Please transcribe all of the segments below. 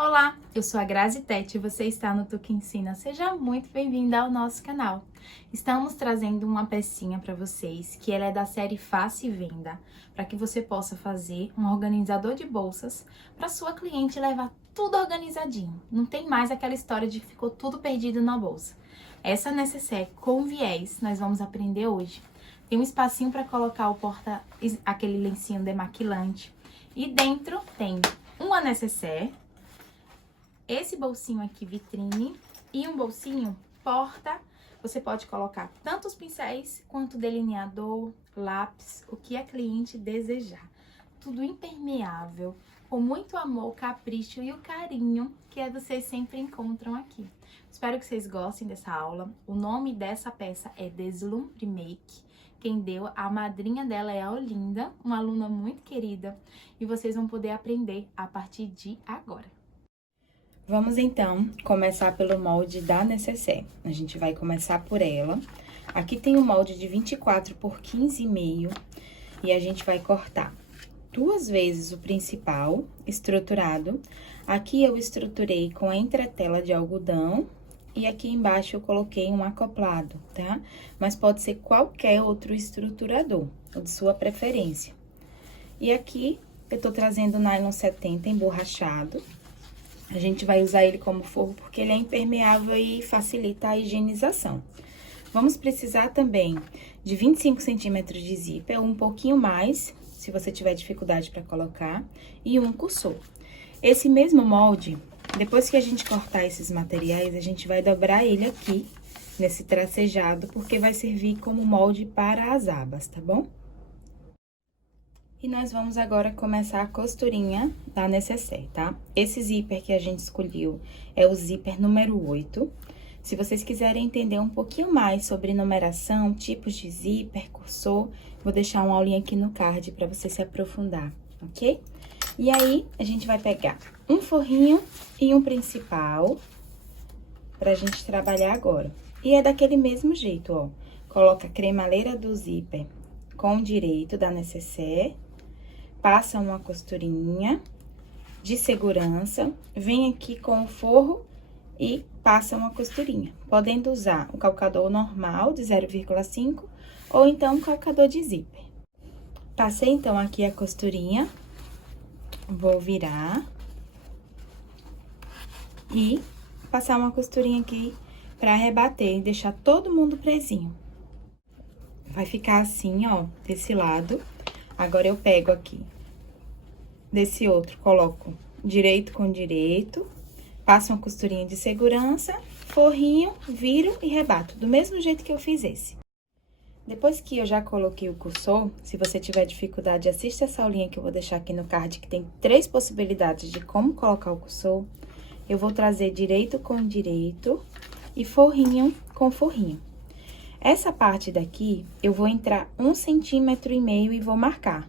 Olá, eu sou a Grazi Tete e você está no Tu Que Ensina. Seja muito bem-vinda ao nosso canal. Estamos trazendo uma pecinha para vocês, que ela é da série Faça e Venda, para que você possa fazer um organizador de bolsas para sua cliente levar tudo organizadinho. Não tem mais aquela história de que ficou tudo perdido na bolsa. Essa necessaire com viés nós vamos aprender hoje. Tem um espacinho para colocar aquele lencinho demaquilante. E dentro tem uma necessaire, esse bolsinho aqui, vitrine, e um bolsinho porta. Você pode colocar tanto os pincéis quanto delineador, lápis, o que a cliente desejar. Tudo impermeável, com muito amor, capricho e o carinho que vocês sempre encontram aqui. Espero que vocês gostem dessa aula. O nome dessa peça é Deslumbre Make. Quem deu, a madrinha dela é a Olinda, uma aluna muito querida. E vocês vão poder aprender a partir de agora. Vamos, então, começar pelo molde da necessaire. A gente vai começar por ela. Aqui tem um molde de 24 por 15,5 e a gente vai cortar 2 vezes o principal, estruturado. Aqui eu estruturei com a entretela de algodão e aqui embaixo eu coloquei um acoplado, tá? Mas pode ser qualquer outro estruturador, ou de sua preferência. E aqui eu tô trazendo nylon 70 emborrachado. A gente vai usar ele como forro porque ele é impermeável e facilita a higienização. Vamos precisar também de 25 centímetros de zíper, ou um pouquinho mais, se você tiver dificuldade para colocar, e um cursor. Esse mesmo molde, depois que a gente cortar esses materiais, a gente vai dobrar ele aqui, nesse tracejado, porque vai servir como molde para as abas, tá bom? E nós vamos agora começar a costurinha da necessaire, tá? Esse zíper que a gente escolheu é o zíper número 8. Se vocês quiserem entender um pouquinho mais sobre numeração, tipos de zíper, cursor, vou deixar uma aulinha aqui no card para você se aprofundar, ok? E aí, a gente vai pegar um forrinho e um principal pra gente trabalhar agora. E é daquele mesmo jeito, ó. Coloca a cremaleira do zíper com o direito da necessaire. Passa uma costurinha de segurança, vem aqui com o forro e passa uma costurinha. Podendo usar o calcador normal de 0,5 ou então um calcador de zíper. Passei então aqui a costurinha, vou virar e passar uma costurinha aqui pra rebater e deixar todo mundo presinho. Vai ficar assim, ó, desse lado. Agora, eu pego aqui, desse outro, coloco direito com direito, passo uma costurinha de segurança, forrinho, viro e rebato, do mesmo jeito que eu fiz esse. Depois que eu já coloquei o cursor, se você tiver dificuldade, assista essa aulinha que eu vou deixar aqui no card, que tem 3 possibilidades de como colocar o cursor. Eu vou trazer direito com direito e forrinho com forrinho. Essa parte daqui, eu vou entrar 1,5 centímetro e vou marcar.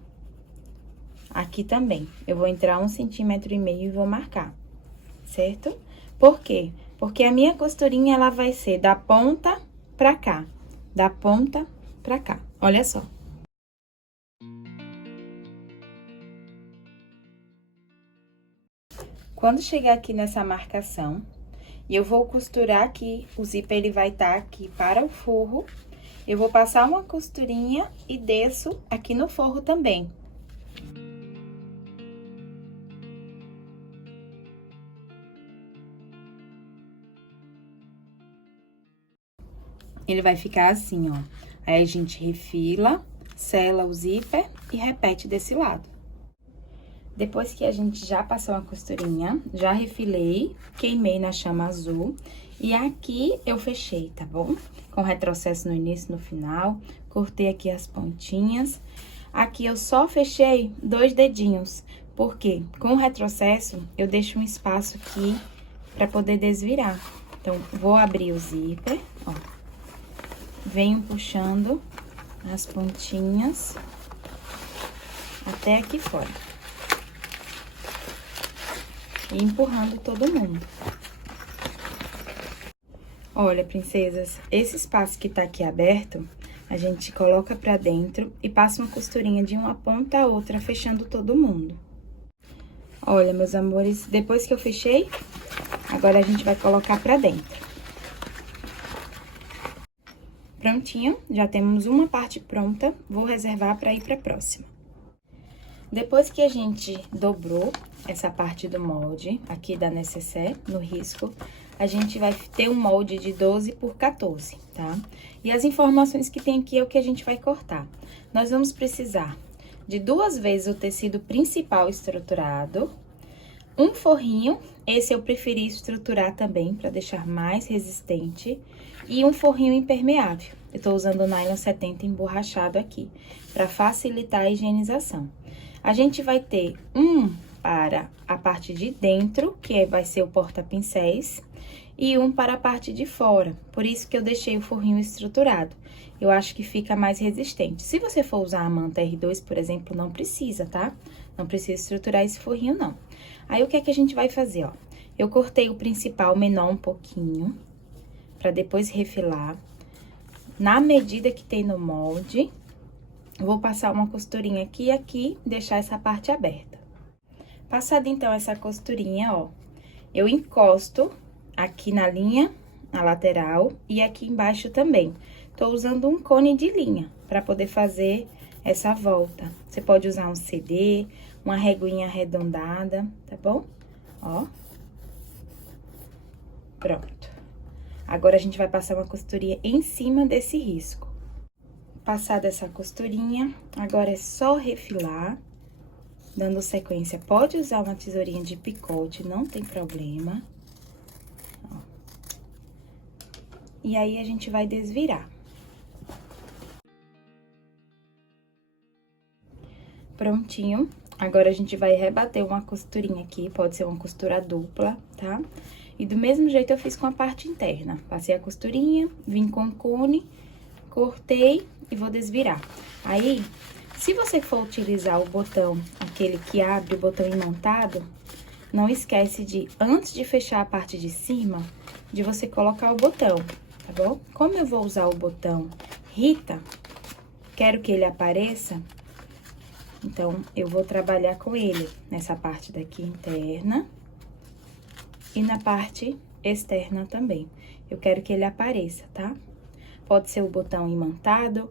Aqui também, eu vou entrar 1,5 centímetro e vou marcar, certo? Por quê? Porque a minha costurinha, ela vai ser da ponta pra cá, da ponta pra cá. Olha só. Quando chegar aqui nessa marcação, e eu vou costurar aqui, o zíper ele vai estar aqui para o forro. Eu vou passar uma costurinha e desço aqui no forro também. Ele vai ficar assim, ó. Aí a gente refila, sela o zíper e repete desse lado. Depois que a gente já passou uma costurinha, já refilei, queimei na chama azul. E aqui eu fechei, tá bom? Com retrocesso no início e no final. Cortei aqui as pontinhas. Aqui eu só fechei 2 dedinhos. Porque com o retrocesso, eu deixo um espaço aqui pra poder desvirar. Então, vou abrir o zíper, ó. Venho puxando as pontinhas até aqui fora. E empurrando todo mundo. Olha, princesas, esse espaço que tá aqui aberto, a gente coloca pra dentro e passa uma costurinha de uma ponta a outra, fechando todo mundo. Olha, meus amores, depois que eu fechei, agora a gente vai colocar pra dentro. Prontinho, já temos uma parte pronta, vou reservar pra ir pra próxima. Depois que a gente dobrou essa parte do molde, aqui da nécessaire, no risco, a gente vai ter um molde de 12 por 14, tá? E as informações que tem aqui é o que a gente vai cortar. Nós vamos precisar de 2 vezes o tecido principal estruturado, um forrinho, esse eu preferi estruturar também, para deixar mais resistente, e um forrinho impermeável. Eu tô usando o nylon 70 emborrachado aqui, para facilitar a higienização. A gente vai ter um para a parte de dentro, que vai ser o porta-pincéis, e um para a parte de fora, por isso que eu deixei o forrinho estruturado. Eu acho que fica mais resistente. Se você for usar a manta R2, por exemplo, não precisa, tá? Não precisa estruturar esse forrinho, não. Aí, o que é que a gente vai fazer, ó? Eu cortei o principal menor um pouquinho, pra depois refilar. Na medida que tem no molde, vou passar uma costurinha aqui e aqui, deixar essa parte aberta. Passada, então, essa costurinha, ó, eu encosto aqui na linha, na lateral, e aqui embaixo também. Tô usando um cone de linha, pra poder fazer essa volta. Você pode usar um CD, uma reguinha arredondada, tá bom? Ó. Pronto. Agora, a gente vai passar uma costurinha em cima desse risco. Passada essa costurinha, agora é só refilar, dando sequência. Pode usar uma tesourinha de picote, não tem problema. Ó. E aí, a gente vai desvirar. Prontinho. Agora, a gente vai rebater uma costurinha aqui, pode ser uma costura dupla, tá? E do mesmo jeito eu fiz com a parte interna. Passei a costurinha, vim com o cone, cortei e vou desvirar. Aí, se você for utilizar o botão, aquele que abre o botão imantado, não esquece de, antes de fechar a parte de cima, de você colocar o botão, tá bom? Como eu vou usar o botão Rita, quero que ele apareça, então, eu vou trabalhar com ele nessa parte daqui interna e na parte externa também. Eu quero que ele apareça, tá? Pode ser o botão imantado,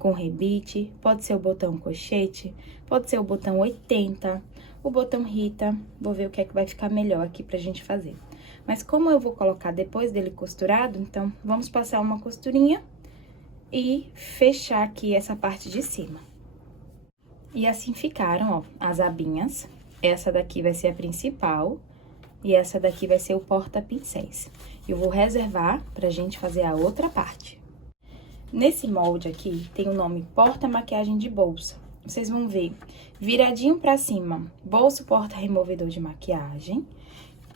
com rebite, pode ser o botão cochete, pode ser o botão 80, o botão Rita. Vou ver o que é que vai ficar melhor aqui pra gente fazer. Mas como eu vou colocar depois dele costurado, então, vamos passar uma costurinha e fechar aqui essa parte de cima. E assim ficaram, ó, as abinhas. Essa daqui vai ser a principal e essa daqui vai ser o porta-pincéis. Eu vou reservar pra gente fazer a outra parte. Nesse molde aqui, tem o nome porta-maquiagem de bolsa. Vocês vão ver viradinho pra cima, bolso porta-removedor de maquiagem.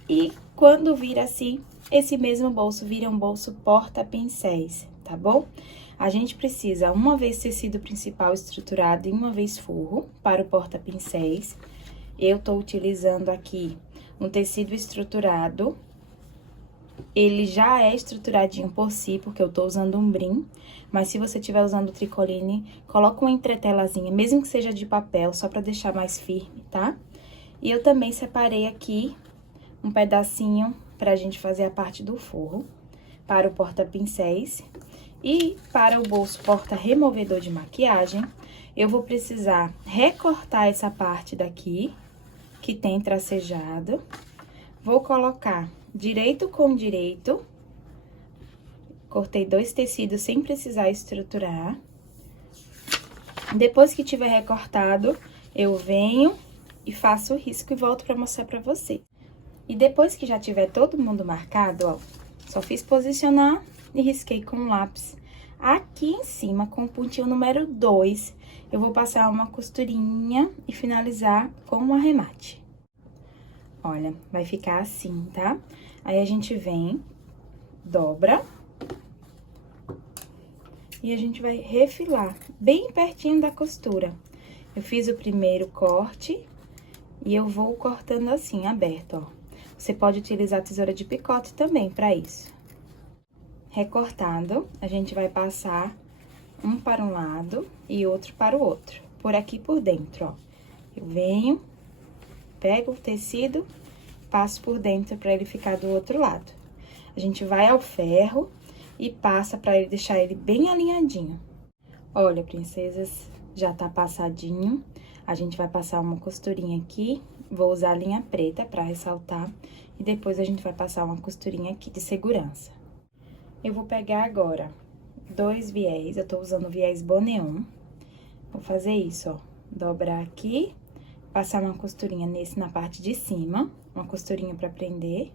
E quando vira assim, esse mesmo bolso vira um bolso porta-pincéis, tá bom? A gente precisa, uma vez tecido principal estruturado e uma vez forro para o porta-pincéis. Eu tô utilizando aqui um tecido estruturado. Ele já é estruturadinho por si, porque eu tô usando um brim. Mas se você estiver usando tricoline, coloca uma entretelazinha, mesmo que seja de papel, só pra deixar mais firme, tá? E eu também separei aqui um pedacinho pra gente fazer a parte do forro para o porta-pincéis. E para o bolso porta-removedor de maquiagem, eu vou precisar recortar essa parte daqui, que tem tracejado. Vou colocar direito com direito. Cortei 2 tecidos sem precisar estruturar. Depois que tiver recortado, eu venho e faço o risco e volto pra mostrar pra vocês. E depois que já tiver todo mundo marcado, ó, só fiz posicionar e risquei com o lápis. Aqui em cima, com o pontinho número 2, eu vou passar uma costurinha e finalizar com um arremate. Olha, vai ficar assim, tá? Aí, a gente vem, dobra, e a gente vai refilar bem pertinho da costura. Eu fiz o primeiro corte e eu vou cortando assim, aberto, ó. Você pode utilizar a tesoura de picote também pra isso. Recortado, a gente vai passar um para um lado e outro para o outro. Por aqui por dentro, ó. Eu venho pego o tecido, passo por dentro para ele ficar do outro lado. A gente vai ao ferro e passa para ele deixar ele bem alinhadinho. Olha, princesas, já tá passadinho. A gente vai passar uma costurinha aqui, vou usar a linha preta para ressaltar. E depois a gente vai passar uma costurinha aqui de segurança. Eu vou pegar agora 2 viés, eu tô usando o viés Boneon. Vou fazer isso, ó, dobrar aqui, passar uma costurinha nesse na parte de cima, uma costurinha pra prender.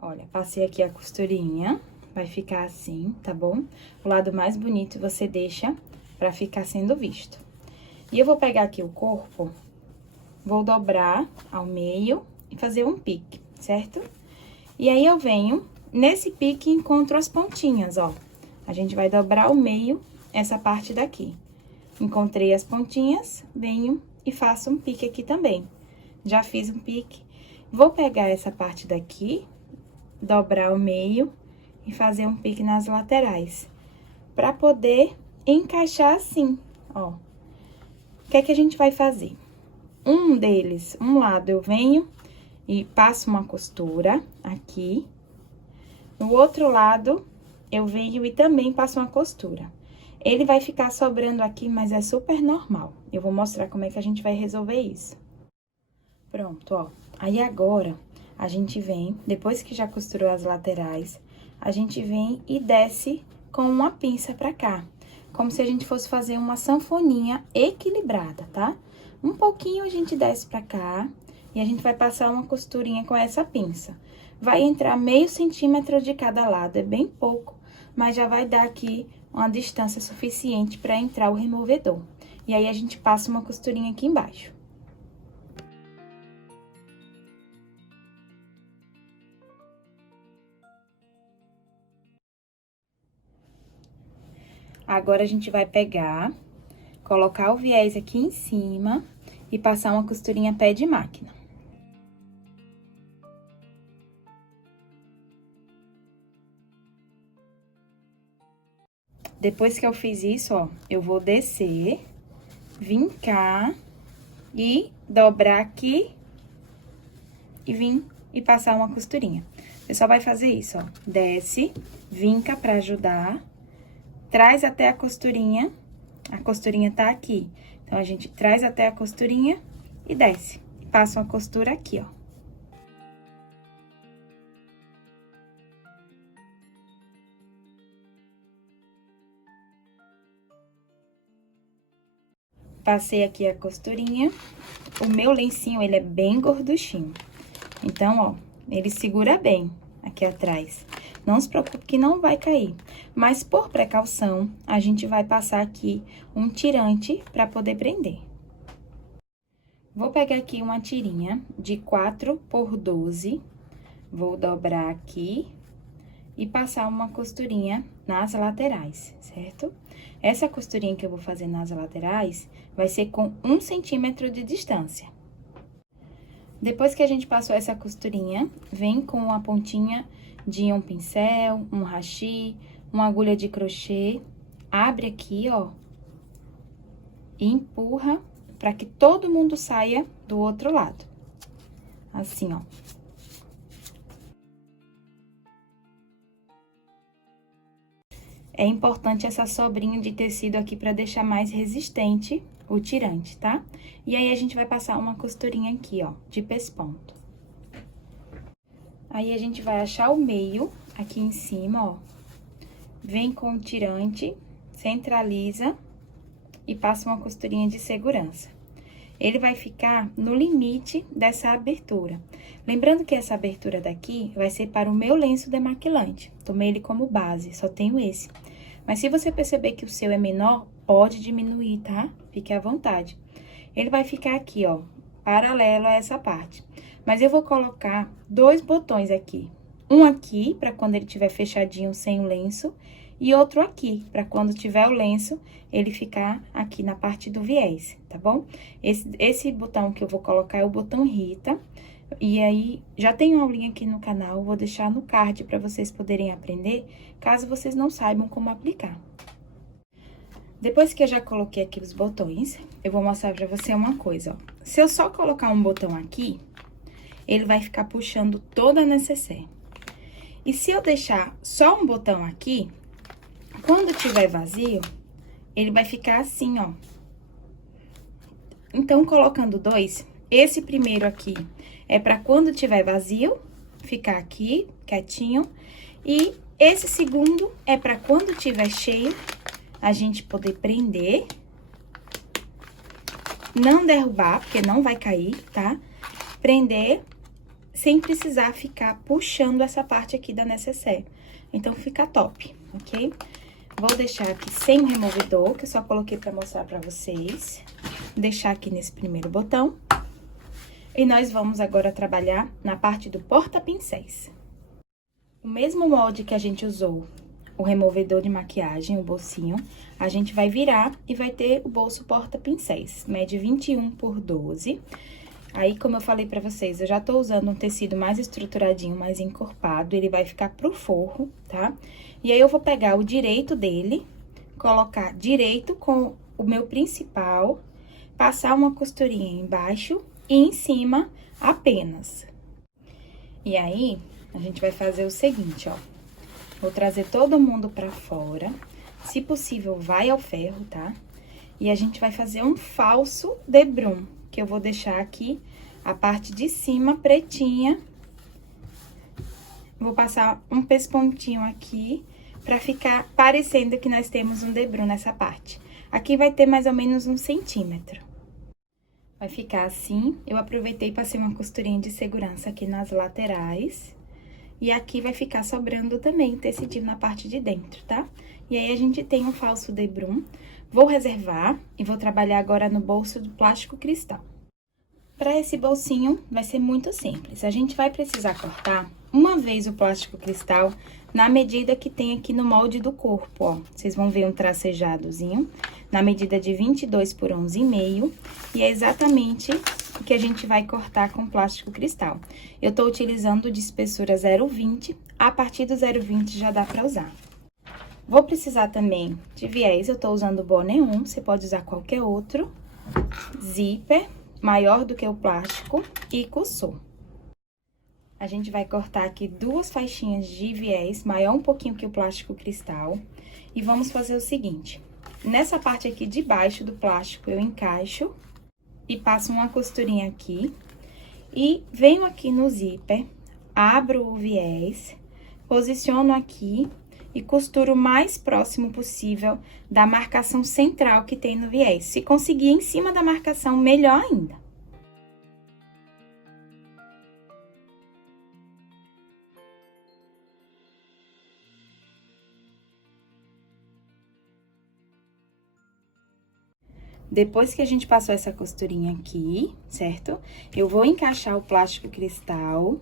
Olha, passei aqui a costurinha, vai ficar assim, tá bom? O lado mais bonito você deixa pra ficar sendo visto. E eu vou pegar aqui o corpo, vou dobrar ao meio e fazer um pique, certo? E aí, eu venho, nesse pique, encontro as pontinhas, ó. A gente vai dobrar ao meio essa parte daqui. Encontrei as pontinhas, venho e faço um pique aqui também. Já fiz um pique. Vou pegar essa parte daqui, dobrar ao meio e fazer um pique nas laterais. Pra poder encaixar assim, ó. O que é que a gente vai fazer? Um lado eu venho e passo uma costura aqui. No outro lado, eu venho e também passo uma costura. Ele vai ficar sobrando aqui, mas é super normal. Eu vou mostrar como é que a gente vai resolver isso. Pronto, ó. Aí, agora, a gente vem, depois que já costurou as laterais, a gente vem e desce com uma pinça pra cá. Como se a gente fosse fazer uma sanfoninha equilibrada, tá? Um pouquinho a gente desce pra cá e a gente vai passar uma costurinha com essa pinça. Vai entrar meio centímetro de cada lado, é bem pouco, mas já vai dar aqui uma distância suficiente para entrar o removedor. E aí, a gente passa uma costurinha aqui embaixo. Agora, a gente vai pegar, colocar o viés aqui em cima e passar uma costurinha pé de máquina. Depois que eu fiz isso, ó, eu vou descer, vir cá e dobrar aqui e vir e passar uma costurinha. Você só vai fazer isso, ó, desce, vinca pra ajudar, traz até a costurinha tá aqui. Então, a gente traz até a costurinha e desce, passa uma costura aqui, ó. Passei aqui a costurinha. O meu lencinho, ele é bem gorduchinho. Então, ó, ele segura bem aqui atrás. Não se preocupe que não vai cair. Mas, por precaução, a gente vai passar aqui um tirante pra poder prender. Vou pegar aqui uma tirinha de 4 por 12. Vou dobrar aqui e passar uma costurinha nas laterais, certo? Essa costurinha que eu vou fazer nas laterais vai ser com 1 centímetro de distância. Depois que a gente passou essa costurinha, vem com a pontinha de um pincel, um hashi, uma agulha de crochê, abre aqui, ó, e empurra para que todo mundo saia do outro lado. Assim, ó. É importante essa sobrinha de tecido aqui para deixar mais resistente o tirante, tá? E aí, a gente vai passar uma costurinha aqui, ó, de pesponto. Aí, a gente vai achar o meio aqui em cima, ó. Vem com o tirante, centraliza e passa uma costurinha de segurança. Ele vai ficar no limite dessa abertura. Lembrando que essa abertura daqui vai ser para o meu lenço demaquilante. Tomei ele como base, só tenho esse. Mas se você perceber que o seu é menor, pode diminuir, tá? Fique à vontade. Ele vai ficar aqui, ó, paralelo a essa parte. Mas eu vou colocar 2 botões aqui. Um aqui, para quando ele estiver fechadinho sem o lenço, e outro aqui, para quando tiver o lenço, ele ficar aqui na parte do viés, tá bom? Esse botão que eu vou colocar é o botão Rita. E aí, já tem uma aulinha aqui no canal, vou deixar no card para vocês poderem aprender, caso vocês não saibam como aplicar. Depois que eu já coloquei aqui os botões, eu vou mostrar pra você uma coisa, ó. Se eu só colocar um botão aqui, ele vai ficar puxando toda a necessaire. E se eu deixar só um botão aqui, quando tiver vazio, ele vai ficar assim, ó. Então, colocando dois, esse primeiro aqui é pra quando tiver vazio, ficar aqui, quietinho. E esse segundo é pra quando tiver cheio, a gente poder prender. Não derrubar, porque não vai cair, tá? Prender sem precisar ficar puxando essa parte aqui da necessaire. Então, fica top, ok? Vou deixar aqui sem o removedor, que eu só coloquei pra mostrar pra vocês. Deixar aqui nesse primeiro botão. E nós vamos agora trabalhar na parte do porta-pincéis. O mesmo molde que a gente usou, o removedor de maquiagem, o bolsinho, a gente vai virar e vai ter o bolso porta-pincéis. Mede 21 por 12. Aí, como eu falei pra vocês, eu já tô usando um tecido mais estruturadinho, mais encorpado, ele vai ficar pro forro, tá? E aí, eu vou pegar o direito dele, colocar direito com o meu principal, passar uma costurinha embaixo e em cima apenas. E aí, a gente vai fazer o seguinte, ó. Vou trazer todo mundo pra fora, se possível, vai ao ferro, tá? E a gente vai fazer um falso debrum, que eu vou deixar aqui a parte de cima pretinha. Vou passar um pespontinho aqui, pra ficar parecendo que nós temos um debrum nessa parte. Aqui vai ter mais ou menos 1 centímetro. Vai ficar assim. Eu aproveitei e passei uma costurinha de segurança aqui nas laterais. E aqui vai ficar sobrando também tecidinho na parte de dentro, tá? E aí, a gente tem um falso debrum. Vou reservar e vou trabalhar agora no bolso do plástico cristal. Para esse bolsinho, vai ser muito simples. A gente vai precisar cortar uma vez o plástico cristal na medida que tem aqui no molde do corpo, ó. Vocês vão ver um tracejadozinho na medida de 22 por 11,5. E é exatamente o que a gente vai cortar com plástico cristal. Eu tô utilizando de espessura 0,20, a partir do 0,20 já dá pra usar. Vou precisar também de viés, eu tô usando o Boné 1, você pode usar qualquer outro. Zíper, maior do que o plástico, e cursor. A gente vai cortar aqui 2 faixinhas de viés, maior um pouquinho que o plástico cristal. E vamos fazer o seguinte, nessa parte aqui de baixo do plástico, eu encaixo e passo uma costurinha aqui. E venho aqui no zíper, abro o viés, posiciono aqui e costuro o mais próximo possível da marcação central que tem no viés. Se conseguir em cima da marcação, melhor ainda. Depois que a gente passou essa costurinha aqui, certo? Eu vou encaixar o plástico cristal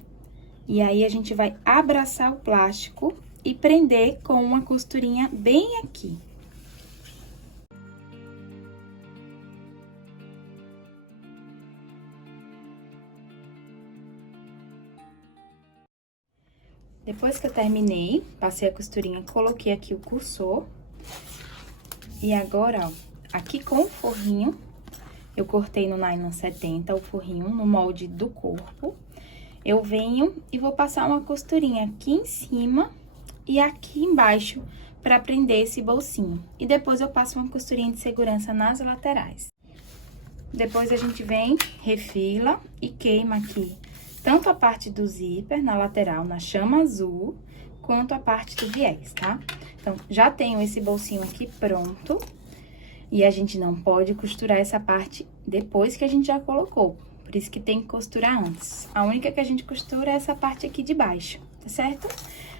e aí a gente vai abraçar o plástico e prender com uma costurinha bem aqui. Depois que eu terminei, passei a costurinha, coloquei aqui o cursor. E agora, ó, aqui com o forrinho, eu cortei no nylon 70 o forrinho no molde do corpo. Eu venho e vou passar uma costurinha aqui em cima e aqui embaixo pra prender esse bolsinho. E depois eu passo uma costurinha de segurança nas laterais. Depois a gente vem, refila e queima aqui tanto a parte do zíper na lateral, na chama azul, quanto a parte do viés, tá? Então, já tenho esse bolsinho aqui pronto. E a gente não pode costurar essa parte depois que a gente já colocou. Por isso que tem que costurar antes. A única que a gente costura é essa parte aqui de baixo, tá certo?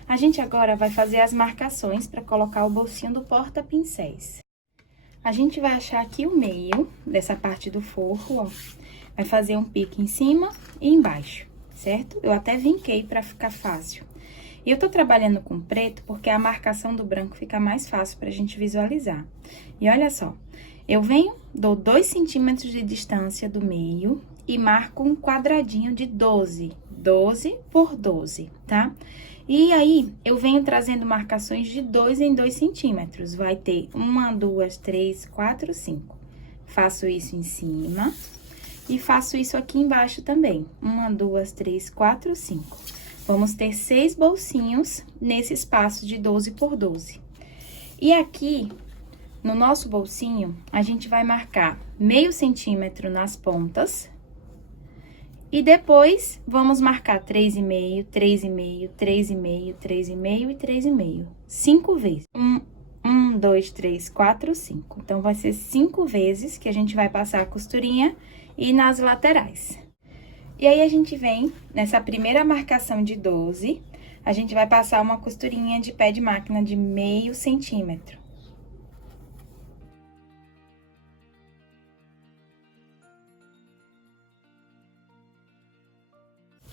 A gente agora vai fazer as marcações para colocar o bolsinho do porta-pincéis. A gente vai achar aqui o meio dessa parte do forro, ó. Vai fazer um pique em cima e embaixo, certo? Eu até vinquei para ficar fácil. E eu tô trabalhando com preto porque a marcação do branco fica mais fácil pra gente visualizar. E olha só, eu venho, dou 2 centímetros de distância do meio e marco um quadradinho de 12 12 por 12, tá? E aí, eu venho trazendo marcações de 2 em 2 centímetros. Vai ter 1, 2, 3, 4, 5. Faço isso em cima e faço isso aqui embaixo também. 1, 2, 3, 4, 5. Vamos ter 6 bolsinhos nesse espaço de 12 por 12. E aqui, no nosso bolsinho, a gente vai marcar meio centímetro nas pontas. E depois, vamos marcar 3,5, 3,5, 3,5, 3,5 e 3,5. 5 vezes. 1, 2, 3, 4, 5. Então, vai ser 5 vezes que a gente vai passar a costurinha e nas laterais. E aí, a gente vem nessa primeira marcação de 12, a gente vai passar uma costurinha de pé de máquina de meio centímetro.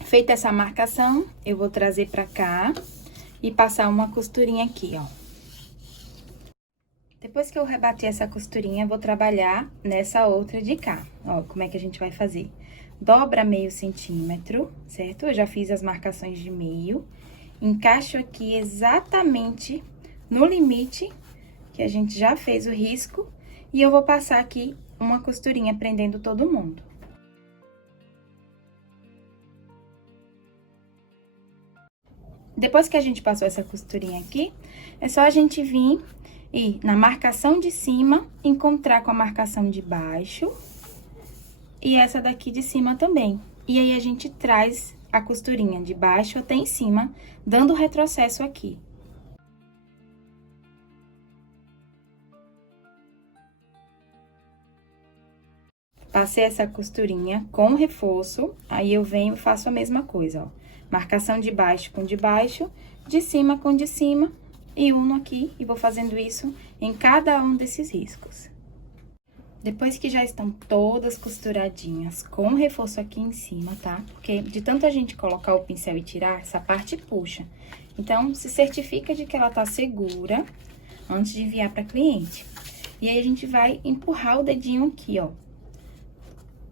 Feita essa marcação, eu vou trazer pra cá e passar uma costurinha aqui, ó. Depois que eu rebater essa costurinha, eu vou trabalhar nessa outra de cá. Ó, como é que a gente vai fazer? Dobra meio centímetro, certo? Eu já fiz as marcações de meio. Encaixo aqui exatamente no limite, que a gente já fez o risco. E eu vou passar aqui uma costurinha prendendo todo mundo. Depois que a gente passou essa costurinha aqui, é só a gente vir e, na marcação de cima, encontrar com a marcação de baixo e essa daqui de cima também. E aí, a gente traz a costurinha de baixo até em cima, dando retrocesso aqui. Passei essa costurinha com reforço, aí eu venho e faço a mesma coisa, ó. Marcação de baixo com de baixo, de cima com de cima, e uno aqui, e vou fazendo isso em cada um desses riscos. Depois que já estão todas costuradinhas, com reforço aqui em cima, tá? Porque de tanto a gente colocar o pincel e tirar, essa parte puxa. Então, se certifica de que ela tá segura antes de enviar pra cliente. E aí, a gente vai empurrar o dedinho aqui, ó.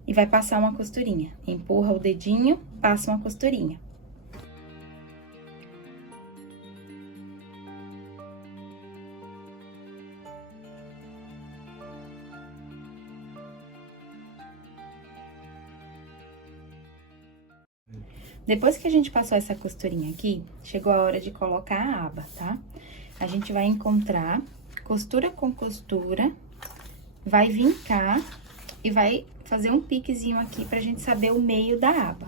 E vai passar uma costurinha. Empurra o dedinho, passa uma costurinha. Depois que a gente passou essa costurinha aqui, chegou a hora de colocar a aba, tá? A gente vai encontrar costura com costura, vai vincar e vai fazer um piquezinho aqui pra gente saber o meio da aba.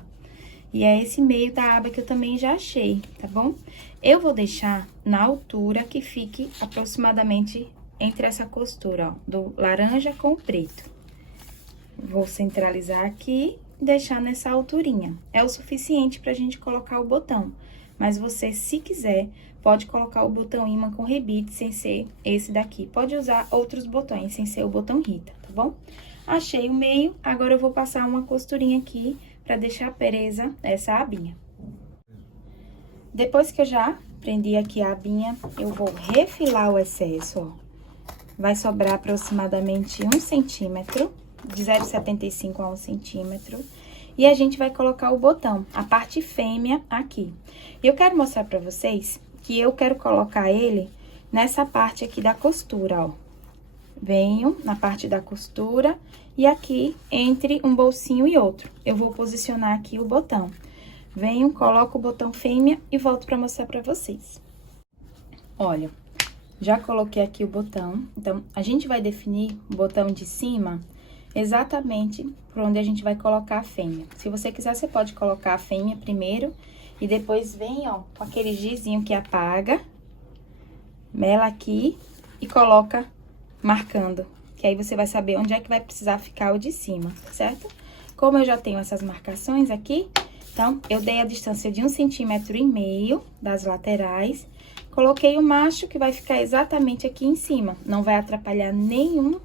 E é esse meio da aba que eu também já achei, tá bom? Eu vou deixar na altura que fique aproximadamente entre essa costura, ó, do laranja com o preto. Vou centralizar aqui e deixar nessa alturinha. É o suficiente pra gente colocar o botão. Mas você, se quiser, pode colocar o botão imã com rebite sem ser esse daqui. Pode usar outros botões sem ser o botão Rita, tá bom? Achei o meio, agora eu vou passar uma costurinha aqui pra deixar presa essa abinha. Depois que eu já prendi aqui a abinha, eu vou refilar o excesso, ó. Vai sobrar aproximadamente 1 centímetro, de 0,75 a 1 centímetro. E a gente vai colocar o botão, a parte fêmea aqui. Eu quero mostrar pra vocês que eu quero colocar ele nessa parte aqui da costura, ó. Venho na parte da costura e aqui entre um bolsinho e outro. Eu vou posicionar aqui o botão. Venho, coloco o botão fêmea e volto pra mostrar pra vocês. Olha, já coloquei aqui o botão. Então, a gente vai definir o botão de cima exatamente por onde a gente vai colocar a fêmea. Se você quiser, você pode colocar a fêmea primeiro e depois vem, ó, com aquele gizinho que apaga, mela aqui e coloca marcando, que aí você vai saber onde é que vai precisar ficar o de cima, certo? Como eu já tenho essas marcações aqui, então, eu dei a distância de 1,5 centímetro das laterais, coloquei o macho que vai ficar exatamente aqui em cima, não vai atrapalhar nenhum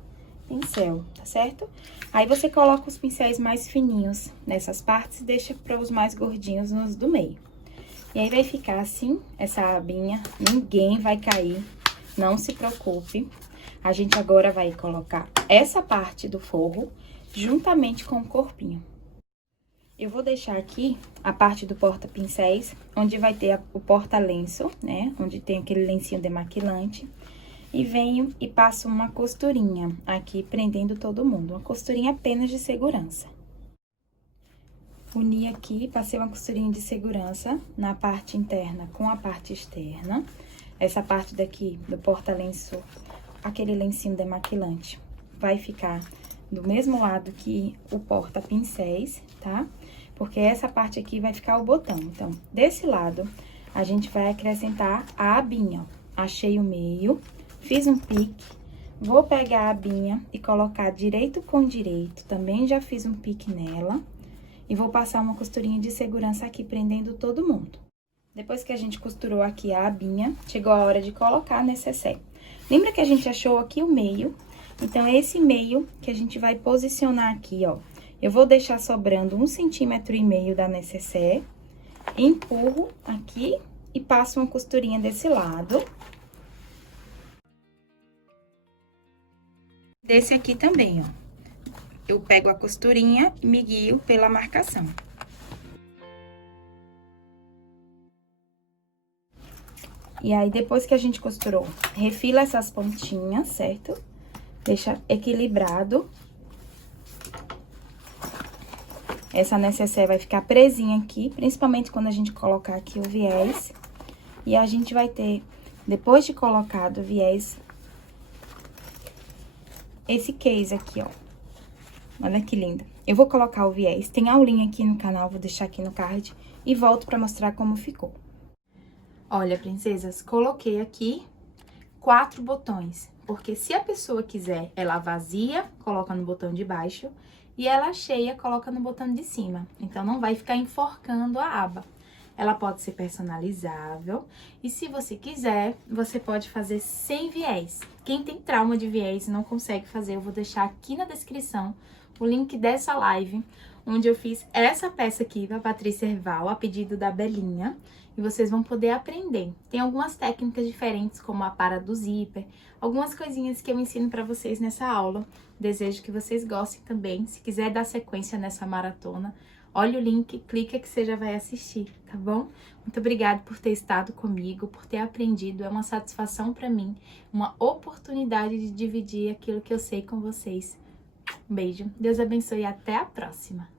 pincel, tá certo? Aí, você coloca os pincéis mais fininhos nessas partes e deixa para os mais gordinhos nos do meio. E aí, vai ficar assim, essa abinha, ninguém vai cair, não se preocupe. A gente agora vai colocar essa parte do forro juntamente com o corpinho. Eu vou deixar aqui a parte do porta-pincéis, onde vai ter o porta-lenço, né? Onde tem aquele lencinho demaquilante. E venho e passo uma costurinha aqui, prendendo todo mundo. Uma costurinha apenas de segurança. Uni aqui, passei uma costurinha de segurança na parte interna com a parte externa. Essa parte daqui do porta-lenço, aquele lencinho demaquilante, vai ficar do mesmo lado que o porta-pincéis, tá? Porque essa parte aqui vai ficar o botão. Então, desse lado, a gente vai acrescentar a abinha, ó. Achei o meio, fiz um pique, vou pegar a abinha e colocar direito com direito, também já fiz um pique nela, e vou passar uma costurinha de segurança aqui, prendendo todo mundo. Depois que a gente costurou aqui a abinha, chegou a hora de colocar a necessaire. Lembra que a gente achou aqui o meio? Então, é esse meio que a gente vai posicionar aqui, ó. Eu vou deixar sobrando 1,5 cm da necessaire, empurro aqui e passo uma costurinha desse lado. Desse aqui também, ó. Eu pego a costurinha e me guio pela marcação. E aí, depois que a gente costurou, refila essas pontinhas, certo? Deixa equilibrado. Essa necessaire vai ficar presinha aqui, principalmente quando a gente colocar aqui o viés. E a gente vai ter, depois de colocado o viés, esse case aqui, ó. Olha que lindo. Eu vou colocar o viés, tem aulinha aqui no canal, vou deixar aqui no card. E volto pra mostrar como ficou. Olha, princesas, coloquei aqui 4 botões. Porque se a pessoa quiser, ela vazia, coloca no botão de baixo. E ela cheia, coloca no botão de cima. Então, não vai ficar enforcando a aba. Ela pode ser personalizável. E se você quiser, você pode fazer sem viés. Quem tem trauma de viés e não consegue fazer, eu vou deixar aqui na descrição o link dessa live, onde eu fiz essa peça aqui pra Patrícia Herval, a pedido da Belinha. E vocês vão poder aprender. Tem algumas técnicas diferentes, como a para do zíper, algumas coisinhas que eu ensino pra vocês nessa aula. Desejo que vocês gostem também. Se quiser dar sequência nessa maratona, olha o link, clica que você já vai assistir, tá bom? Muito obrigada por ter estado comigo, por ter aprendido. É uma satisfação pra mim, uma oportunidade de dividir aquilo que eu sei com vocês. Um beijo, Deus abençoe e até a próxima!